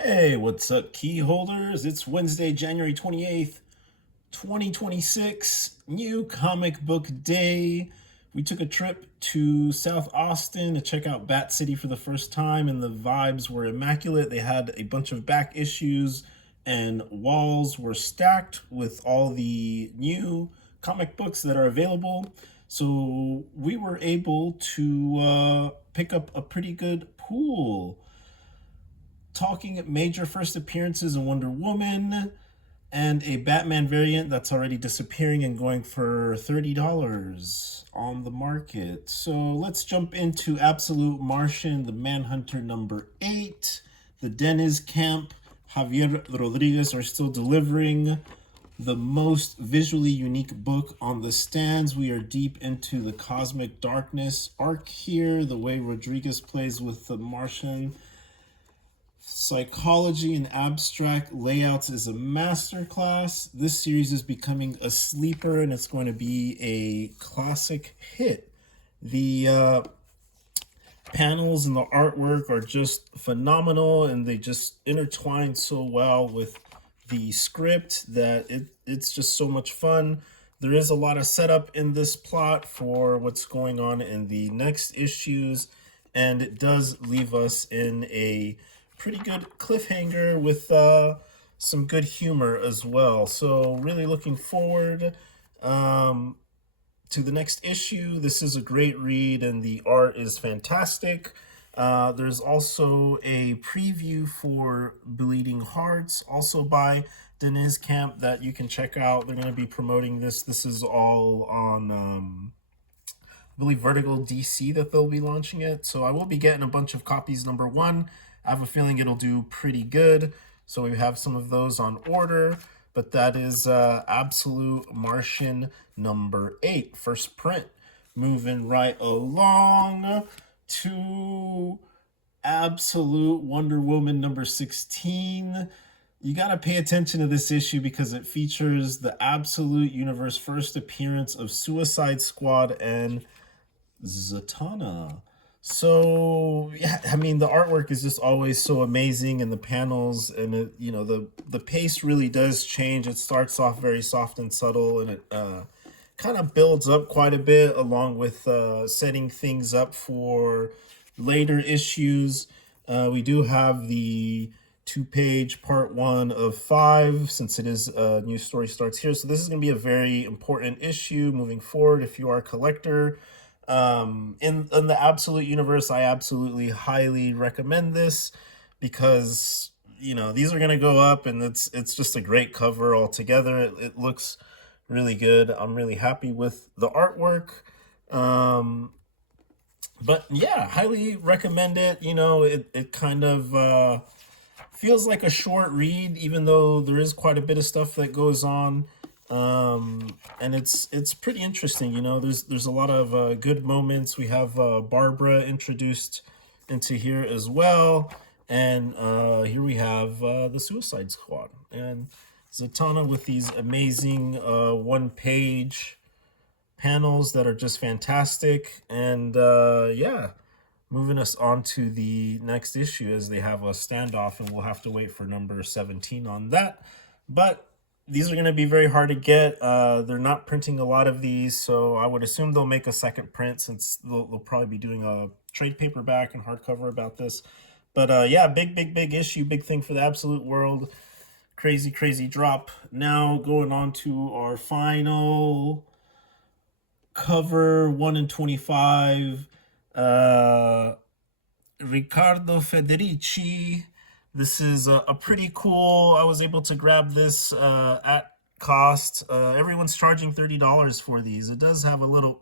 Hey, what's up, key holders? It's Wednesday, January 28th, 2026, new comic book day. We took a trip to South Austin to check out Bat City for the first time, and the vibes were immaculate. They had a bunch of back issues, and walls were stacked with all the new comic books that are available. So we were able to pick up a pretty good pool talking major first appearances in Wonder Woman and a Batman variant that's already disappearing and going for $30 on the market. So let's jump into Absolute Martian, the Manhunter number 8. The Deniz Camp, Javier Rodriguez are still delivering the most visually unique book on the stands. We are deep into the Cosmic Darkness arc here, the way Rodriguez plays with the Martian psychology and abstract layouts is a masterclass. This series is becoming a sleeper and it's going to be a classic hit. The panels and the artwork are just phenomenal and they just intertwine so well with the script that it's just so much fun. There is a lot of setup in this plot for what's going on in the next issues, and it does leave us in a pretty good cliffhanger with some good humor as well. So really looking forward to the next issue. This is a great read and the art is fantastic. There's also a preview for Bleeding Hearts, also by Deniz Camp, that you can check out. They're going to be promoting this. This is all on, I believe, Vertigo DC that they'll be launching it. So I will be getting a bunch of copies, number 1. I have a feeling it'll do pretty good. So we have some of those on order. But that is Absolute Martian number 8, first print. Moving right along to Absolute Wonder Woman number 16. You got to pay attention to this issue because it features the Absolute Universe first appearance of Suicide Squad and Zatanna. So yeah, I mean the artwork is just always so amazing, and the panels and it, the pace really does change. It starts off very soft and subtle, and it kind of builds up quite a bit, along with setting things up for later issues. We do have the 2-page part 1 of 5, since it is a new story starts here. So this is going to be a very important issue moving forward if you are a collector. In the Absolute Universe, I absolutely highly recommend this because these are gonna go up, and it's just a great cover altogether. It looks really good. I'm really happy with the artwork. But yeah, highly recommend it. It kind of feels like a short read, even though there is quite a bit of stuff that goes on. And it's pretty interesting. There's a lot of good moments. We have Barbara introduced into here as well, and here we have the Suicide Squad and Zatanna with these amazing 1-page panels that are just fantastic. And yeah, moving us on to the next issue as they have a standoff, and we'll have to wait for number 17 on that. But these are going to be very hard to get. They're not printing a lot of these, so I would assume they'll make a second print, since they'll probably be doing a trade paperback and hardcover about this. But yeah, big issue, big thing for the Absolute world. Crazy drop. Now going on to our final cover, 1 in 25. Riccardo Federici. This is a pretty cool. I was able to grab this at cost. Everyone's charging $30 for these. It does have a little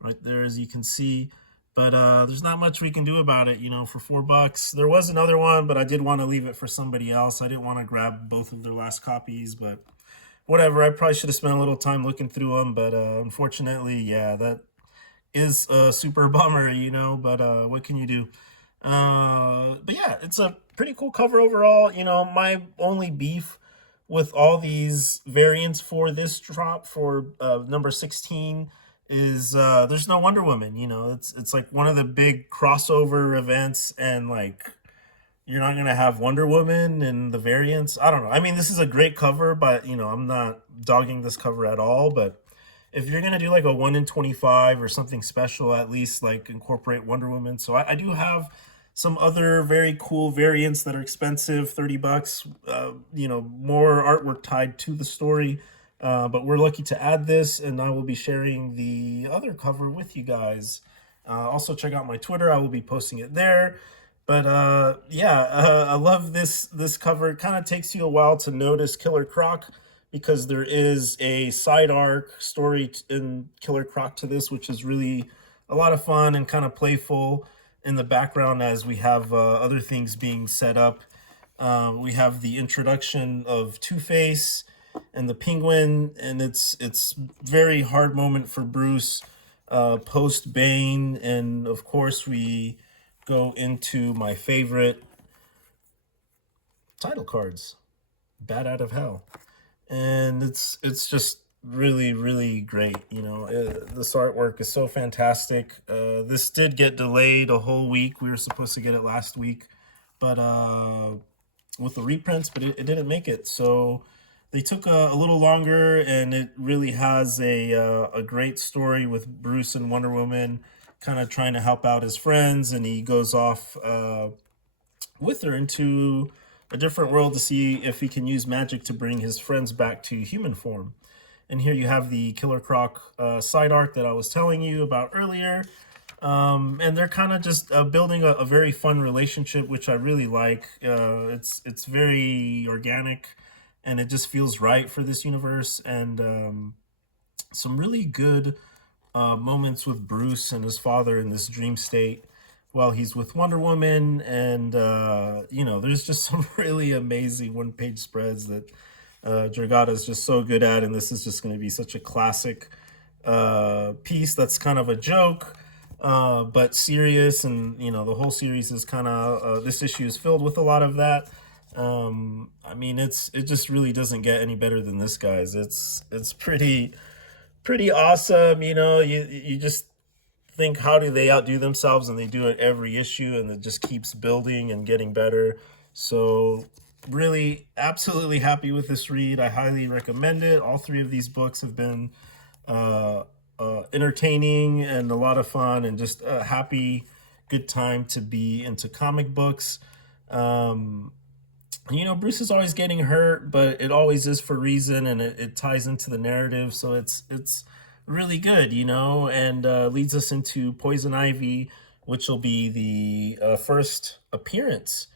right there, as you can see, but there's not much we can do about it. For $4. There was another one, but I did want to leave it for somebody else. I didn't want to grab both of their last copies, but whatever. I probably should have spent a little time looking through them, but unfortunately, yeah, that is a super bummer, but what can you do? But yeah, it's a pretty cool cover overall. My only beef with all these variants for this drop for number 16 is there's no Wonder Woman. It's like one of the big crossover events, and like you're not gonna have Wonder Woman and the variants. I don't know. I mean, this is a great cover, but I'm not dogging this cover at all. But if you're gonna do like a 1 in 25 or something special, at least like incorporate Wonder Woman. So I do have some other very cool variants that are expensive, $30. More artwork tied to the story. But we're lucky to add this, and I will be sharing the other cover with you guys. Also, check out my Twitter. I will be posting it there. But yeah, I love this cover. It kind of takes you a while to notice Killer Croc because there is a side arc story in Killer Croc to this, which is really a lot of fun and kind of playful in the background as we have other things being set up. We have the introduction of Two-Face and the Penguin, and it's very hard moment for Bruce post Bane, and of course we go into my favorite title cards, Bat Out of Hell, and it's just really great. This artwork is so fantastic. This did get delayed a whole week. We were supposed to get it last week, but with the reprints, but it didn't make it. So they took a little longer, and it really has a great story with Bruce and Wonder Woman kind of trying to help out his friends, and he goes off with her into a different world to see if he can use magic to bring his friends back to human form. And here you have the Killer Croc side arc that I was telling you about earlier. And they're kind of just building a very fun relationship, which I really like. It's very organic, and it just feels right for this universe. And some really good moments with Bruce and his father in this dream state while he's with Wonder Woman. And there's just some really amazing one-page spreads that Dragata is just so good at, and this is just going to be such a classic piece that's kind of a joke, but serious. And the whole series is kind of this issue is filled with a lot of that. I mean, it just really doesn't get any better than this, guys. It's pretty awesome. You just think, how do they outdo themselves? And they do it every issue, and it just keeps building and getting better. So really absolutely happy with this read. I highly recommend it. All three of these books have been entertaining and a lot of fun, and just a happy good time to be into comic books. Bruce is always getting hurt, but it always is for a reason, and it ties into the narrative, so it's really good, and leads us into Poison Ivy, which will be the first appearance.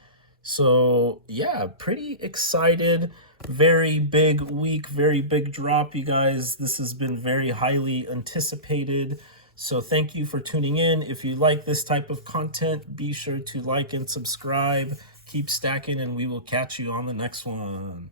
So yeah, pretty excited. Very big week, very big drop, you guys. This has been very highly anticipated. So thank you for tuning in. If you like this type of content, be sure to like and subscribe. Keep stacking, and we will catch you on the next one.